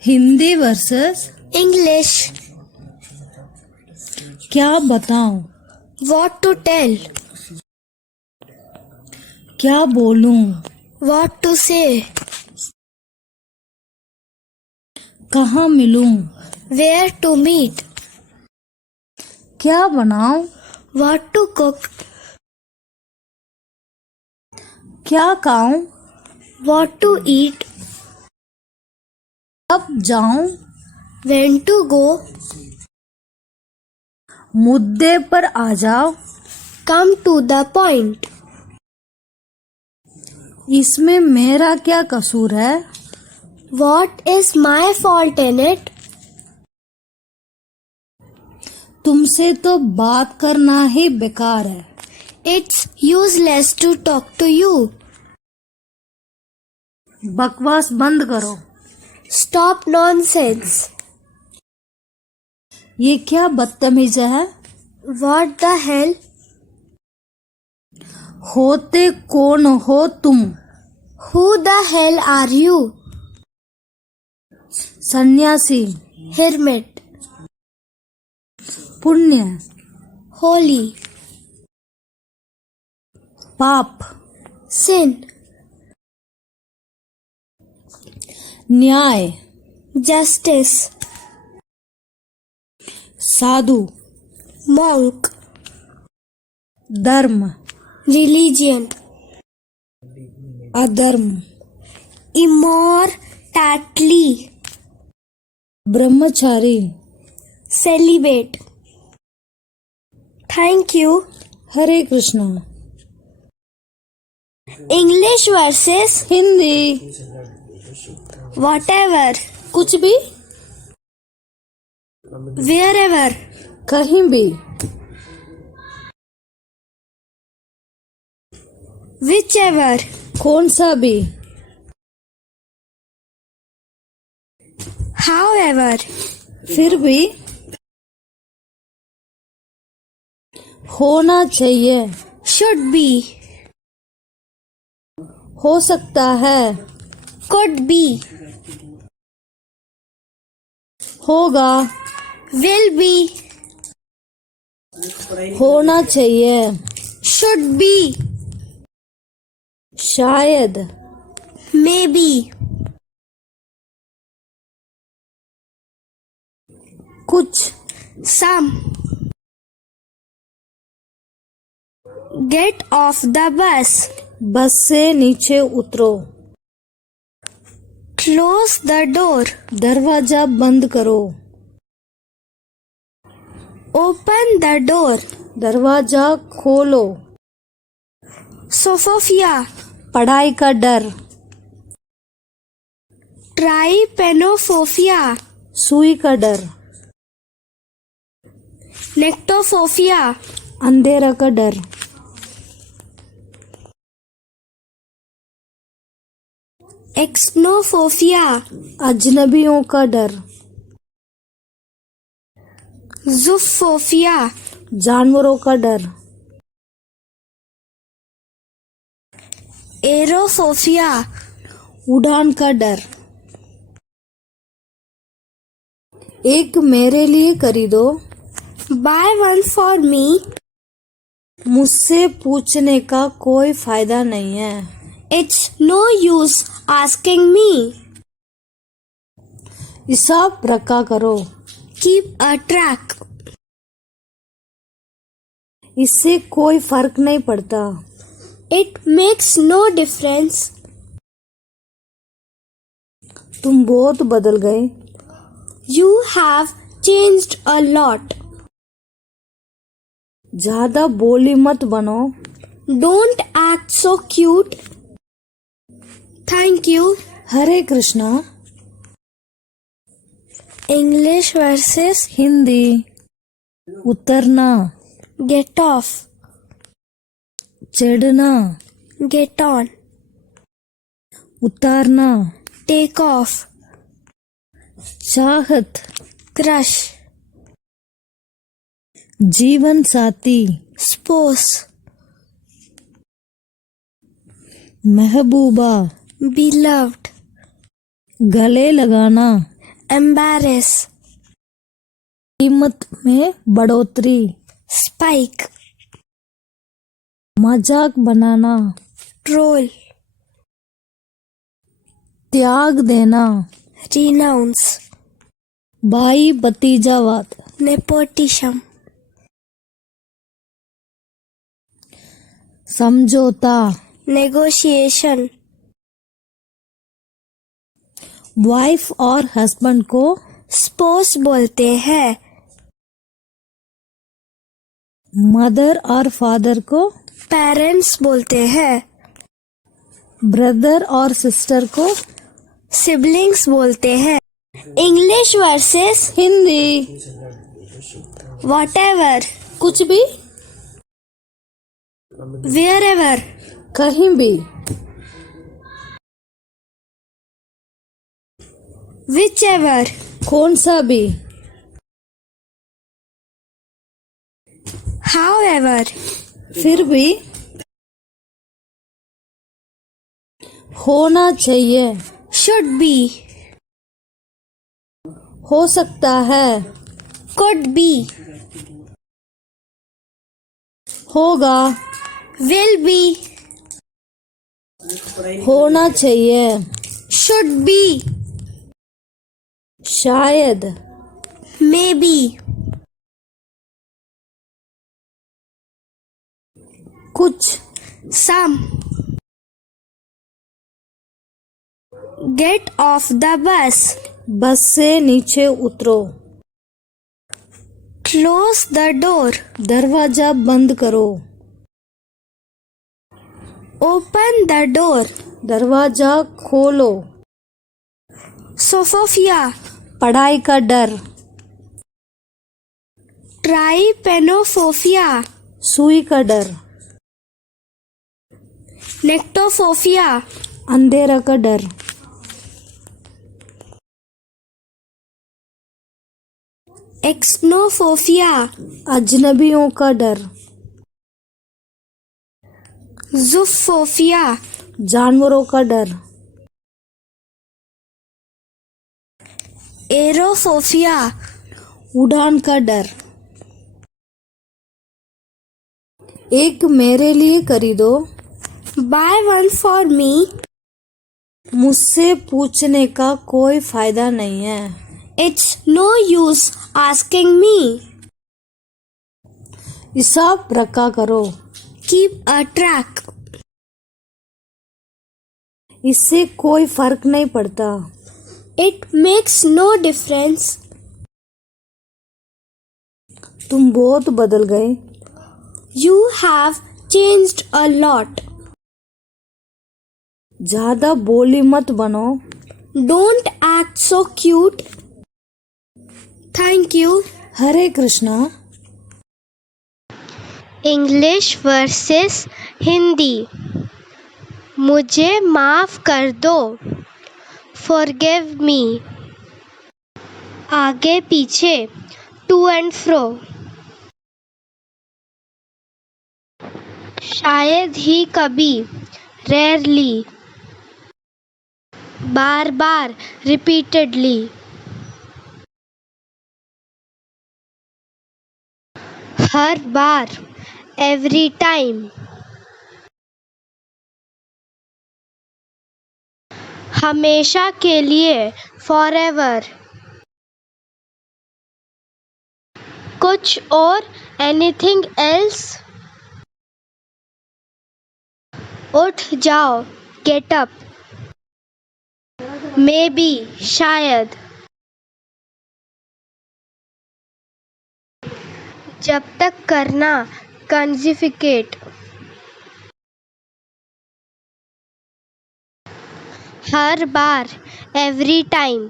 Hindi versus English. क्या बताऊं, What to tell. क्या बोलूं, What to say. कहाँ मिलूं, Where to meet. क्या बनाऊं, What to cook. क्या खाऊं, What to eat. कब जाऊं, When to go. मुद्दे पर आ जाओ, Come to the point. इसमें मेरा क्या कसूर है, What is my fault in it. तुमसे तो बात करना ही बेकार है, It's useless to talk to you. बकवास बंद करो, Stop nonsense. ये क्या बदतमीज है, What the hell. होते कौन हो तुम, Who the hell are you. सन्यासी, Hermit. पुण्य, Holy. पाप, Sin. न्याय, Justice. साधु, Monk. धर्म, Religion. अधर्म, Immortality. Brahmachari, Celibate. Thank you. Hare Krishna. English versus Hindi, whatever. कुछ भी, Wherever. कहीं भी, Whichever. कौन सा भी, However. फिर भी, होना चाहिए, Should be. हो सकता है, Could be. होगा, Will be. होना चाहिए, Should be. शायद, Maybe. कुछ, Some. Get off the bus. बस से नीचे उतरो, Close the door. दरवाजा बंद करो, Open the door. दरवाजा खोलो, Sophia. पढ़ाई का डर, Trypanophobia. सुई का डर, Nectophobia. अंधेरा का डर, Xenophobia. अजनबियों का डर, Zoophobia. जानवरों का डर, Aerophobia. उड़ान का डर। एक मेरे लिए खरीदो, Buy one for me. मुझसे पूछने का कोई फायदा नहीं है, It's no use asking me. हिसाब रखा करो, Keep a track. इससे कोई फर्क नहीं पड़ता, It makes no difference. तुम बहुत बदल गए, You have changed a lot. ज्यादा बोली मत बनो, Don't act so cute. Thank you. Hare Krishna. English versus Hindi, उतरना, get off. चढ़ना, Get on. उतारना, Take off. चाहत, Crush. जीवन साथी, Spouse. महबूबा, Beloved. गले लगाना, embarrass, कीमत में बढ़ोतरी, spike, मजाक बनाना, troll, त्याग देना, renounce, भाई भतीजावाद, nepotism, समझौता, negotiation, वाइफ और हस्बैंड को spouse बोलते हैं, मदर और फादर को parents बोलते हैं, ब्रदर और सिस्टर को siblings बोलते हैं. English versus हिंदी, whatever, कुछ भी, wherever, कहीं भी, whichever, कौन सा भी, however, फिर भी, होना चाहिए, should be, हो सकता है, could be, होगा, will be, होना चाहिए, should be, शायद, maybe, कुछ, some. Get off the bus. बस से नीचे उतरो, Close the door. दरवाजा बंद करो, Open the door. दरवाजा खोलो, Sophia. पढ़ाई का डर, Trypanophobia. सुई का डर, Nectophobia. अंधेरा का डर, Exnophobia. अजनबियों का डर, Zoophobia. जानवरों का डर, Aerophobia. उड़ान का डर, एक मेरे लिए खरीदो, Buy one for me. मुझसे पूछने का कोई फायदा नहीं है, It's no use asking me. हिसाब रखा करो, Keep a track. इससे कोई फर्क नहीं पड़ता, It makes no difference. तुम बहुत बदल गए, You have changed a lot. ज्यादा बोली मत बनो, Don't act so cute. Thank you. Hare Krishna. English versus Hindi. मुझे माफ कर दो. Forgive me. आगे पीछे. To and fro. शायद ही कभी. Rarely. बार बार. Repeatedly. हर बार. Every time. हमेशा के लिए. Forever. कुछ और. Anything else. उठ जाओ. Get up. Maybe. शायद. जब तक करना. Conjugate. हर बार. Every time.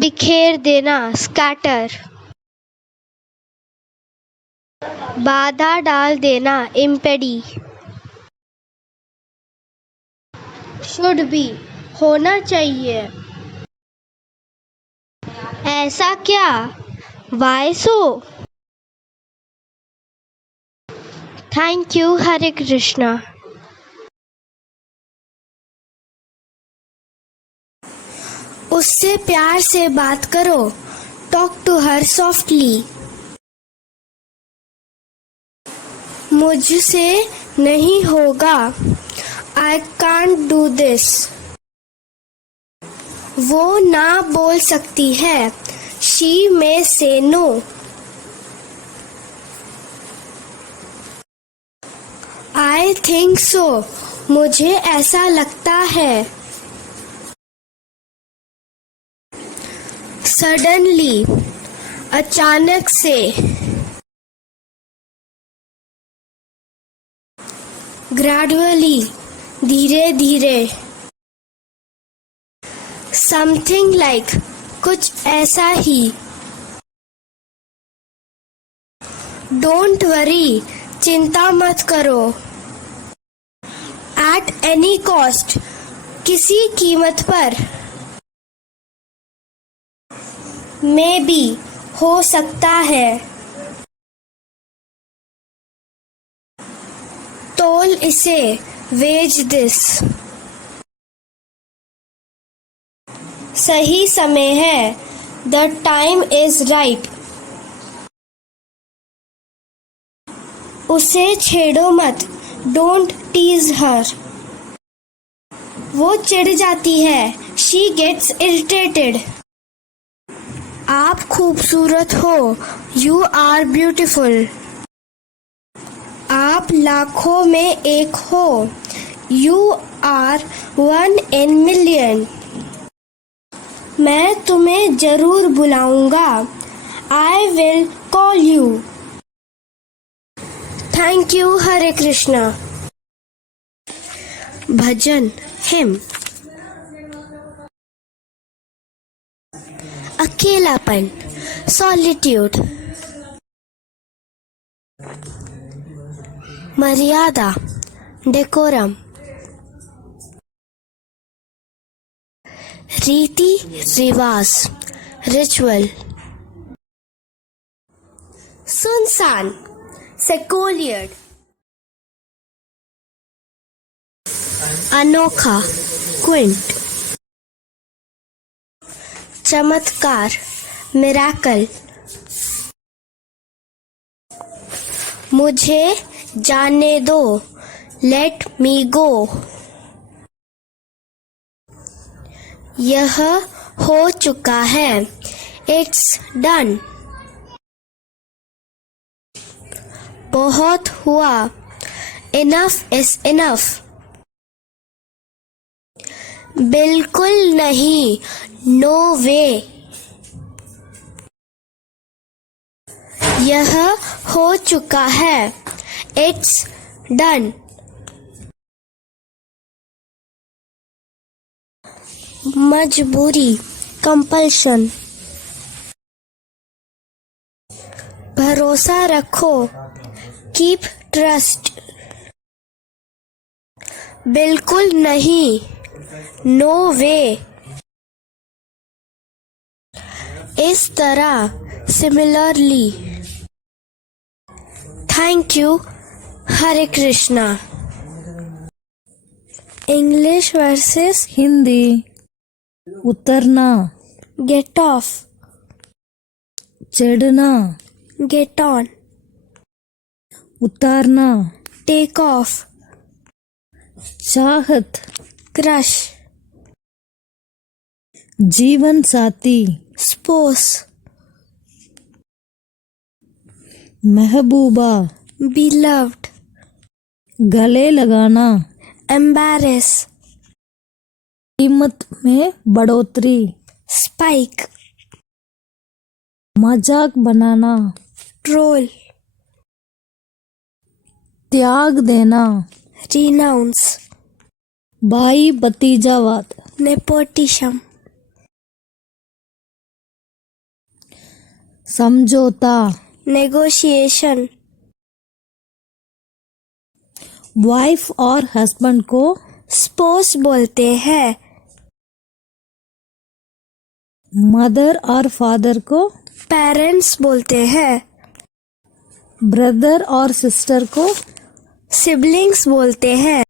बिखेर देना. Scatter. बाधा डाल देना. Impede. Should be. होना चाहिए. ऐसा क्या. Why so? Thank you. Hare Krishna. उससे प्यार से बात करो. Talk to her softly. मुझसे नहीं होगा. I can't do this. वो ना बोल सकती है. She may say no. I think so. मुझे ऐसा लगता है. Suddenly, अचानक से. Gradually, धीरे धीरे. Something like, कुछ ऐसा ही. Don't worry, चिंता मत करो. At any cost, किसी कीमत पर. Maybe, हो सकता है. तोल इसे. Wage this. सही समय है. The time is right. उसे छेड़ो मत. Don't tease her. वो चिढ़ जाती है. She gets irritated. आप खूबसूरत हो. You are beautiful. आप लाखों में एक हो. You are one in million. मैं तुम्हें जरूर बुलाऊंगा. I will call you. Thank you, Hare Krishna. Bhajan. Hymn. अकेलापन. Solitude. मर्यादा. Decorum. रीति रिवाज. Ritual. सुनसान. Sequestered. अनोखा. Quaint. चमत्कार. Miracle. मुझे जाने दो. Let me go. यह हो चुका है. It's done. बहुत हुआ. Enough is enough. बिल्कुल नहीं. No way. यह हो चुका है. It's done. मजबूरी. Compulsion. भरोसा रखो. Keep trust. बिल्कुल नहीं. No way. इस तरह. Similarly. Thank you. Hare Krishna. English versus Hindi. उतरना. get off. चढ़ना. Get on. उतारना. Take off. चाहत. Crush. जीवन साथी. Spouse. महबूबा. Beloved. गले लगाना. Embarrass. कीमत में बढ़ोतरी. Spike. मजाक बनाना. Troll. त्याग देना. Renounce. भाई भतीजावाद. Nepotism. समझौता. Negotiation. वाइफ और हस्बैंड को Spouse बोलते हैं. मदर और फादर को Parents बोलते हैं. ब्रदर और सिस्टर को Siblings बोलते हैं.